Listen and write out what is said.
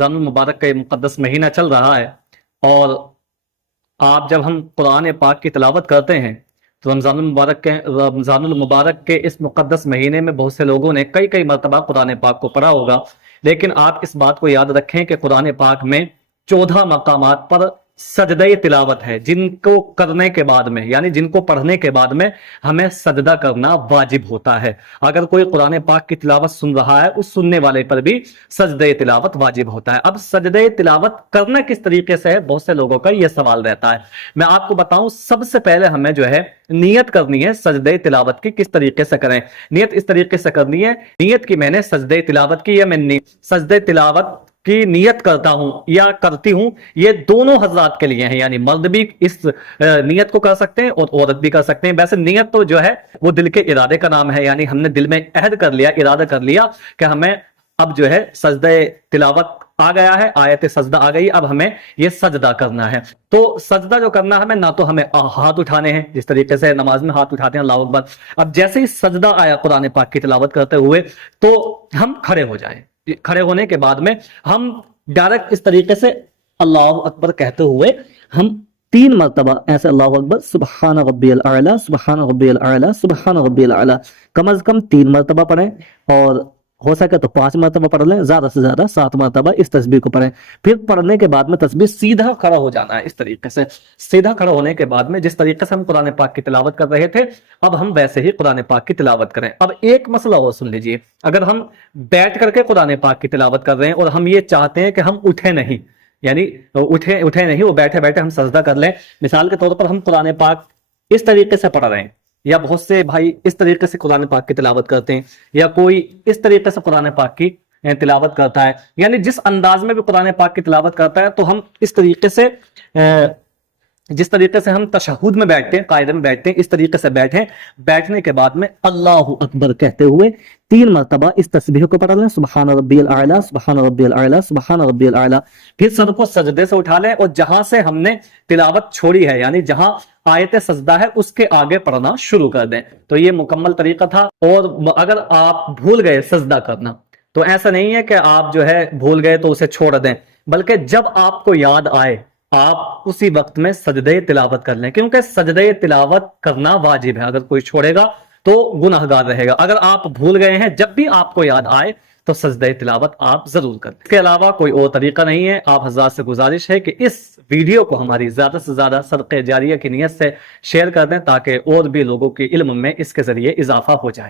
رمضان المبارک کا یہ مقدس مہینہ چل رہا ہے، اور جب ہم قرآن پاک کی تلاوت کرتے ہیں تو رمضان المبارک کے اس مقدس مہینے میں بہت سے لوگوں نے کئی مرتبہ قرآن پاک کو پڑھا ہوگا، لیکن آپ اس بات کو یاد رکھیں کہ قرآن پاک میں 14 مقامات پر سجدہ تلاوت ہے، جن کو کرنے کے بعد میں، یعنی جن کو پڑھنے کے بعد میں ہمیں سجدہ کرنا واجب ہوتا ہے۔ اگر کوئی قرآن پاک کی تلاوت سن رہا ہے، اس سننے والے پر بھی سجدہ تلاوت واجب ہوتا ہے۔ اب سجدہ تلاوت کرنا کس طریقے سے ہے، بہت سے لوگوں کا یہ سوال رہتا ہے۔ میں آپ کو بتاؤں، سب سے پہلے ہمیں جو ہے نیت کرنی ہے سجدہ تلاوت کی کس طریقے سے کریں۔ نیت اس طریقے سے کرنی ہے، نیت کی میں نے سجدہ تلاوت کی، یا میں سجدہ تلاوت کی نیت کرتا ہوں یا کرتی ہوں، یہ دونوں حضرات کے لیے ہیں، یعنی مرد بھی اس نیت کو کر سکتے ہیں اور عورت بھی کر سکتے ہیں۔ ویسے نیت تو جو ہے وہ دل کے ارادے کا نام ہے، یعنی ہم نے دل میں عہد کر لیا، ارادہ کر لیا کہ ہمیں اب جو ہے سجدہ تلاوت آ گیا ہے، آیت سجدہ آ گئی، اب ہمیں یہ سجدہ کرنا ہے۔ تو سجدہ جو کرنا ہے ہمیں، نہ تو ہمیں ہاتھ اٹھانے ہیں جس طریقے سے نماز میں ہاتھ اٹھاتے ہیں اللہ اکبر، اب جیسے ہی سجدہ آیا قرآن پاک کی تلاوت کرتے ہوئے تو ہم کھڑے ہو جائیں۔ کھڑے ہونے کے بعد میں ہم ڈائریکٹ اس طریقے سے اللہ اکبر کہتے ہوئے ہم 3 مرتبہ ایسے اللہ اکبر سبحان ربی الاعلی سبحان ربی الاعلی سبحان ربی الاعلی کم از کم 3 مرتبہ پڑھیں، اور ہو سکے تو 5 مرتبہ پڑھ لیں، زیادہ سے زیادہ 7 مرتبہ اس تسبیح کو پڑھیں۔ پھر پڑھنے کے بعد میں تسبیح سیدھا کھڑا ہو جانا ہے، اس طریقے سے سیدھا کھڑا ہونے کے بعد میں جس طریقے سے ہم قرآن پاک کی تلاوت کر رہے تھے اب ہم ویسے ہی قرآن پاک کی تلاوت کریں۔ اب ایک مسئلہ اور سن لیجئے، اگر ہم بیٹھ کر کے قرآن پاک کی تلاوت کر رہے ہیں اور ہم یہ چاہتے ہیں کہ ہم اٹھے نہیں، یعنی اٹھے نہیں، وہ بیٹھے بیٹھے ہم سجدہ کر لیں، مثال کے طور پر ہم قرآن پاک اس طریقے سے پڑھ رہے ہیں، یا بہت سے بھائی اس طریقے سے قرآن پاک کی تلاوت کرتے ہیں، یا کوئی اس طریقے سے قرآن پاک کی تلاوت کرتا ہے، یعنی جس انداز میں بھی قرآن پاک کی تلاوت کرتا ہے تو ہم اس طریقے سے جس طریقے سے ہم تشہد میں بیٹھتے ہیں، قاعدے میں بیٹھتے ہیں، اس طریقے سے بیٹھیں۔ بیٹھنے کے بعد میں اللہ اکبر کہتے ہوئے 3 مرتبہ اس تسبیح کو پڑھ لیں، سبحان ربی الاعلی سبحان ربی الاعلی سبحان ربی الاعلی، پھر سر کو سجدے سے اٹھا لیں اور جہاں سے ہم نے تلاوت چھوڑی ہے، یعنی جہاں آیت سجدہ ہے اس کے آگے پڑھنا شروع کر دیں۔ تو یہ مکمل طریقہ تھا۔ اور اگر آپ بھول گئے سجدہ کرنا تو ایسا نہیں ہے کہ آپ جو ہے بھول گئے تو اسے چھوڑ دیں، بلکہ جب آپ کو یاد آئے آپ اسی وقت میں سجدہ تلاوت کر لیں، کیونکہ سجدہ تلاوت کرنا واجب ہے، اگر کوئی چھوڑے گا تو گناہگار رہے گا۔ اگر آپ بھول گئے ہیں، جب بھی آپ کو یاد آئے تو سجدہ تلاوت آپ ضرور کریں۔ اس کے علاوہ کوئی اور طریقہ نہیں ہے۔ آپ حضرات سے گزارش ہے کہ اس ویڈیو کو ہماری زیادہ سے زیادہ صدقہ جاریہ کی نیت سے شیئر کر دیں، تاکہ اور بھی لوگوں کے علم میں اس کے ذریعے اضافہ ہو جائے۔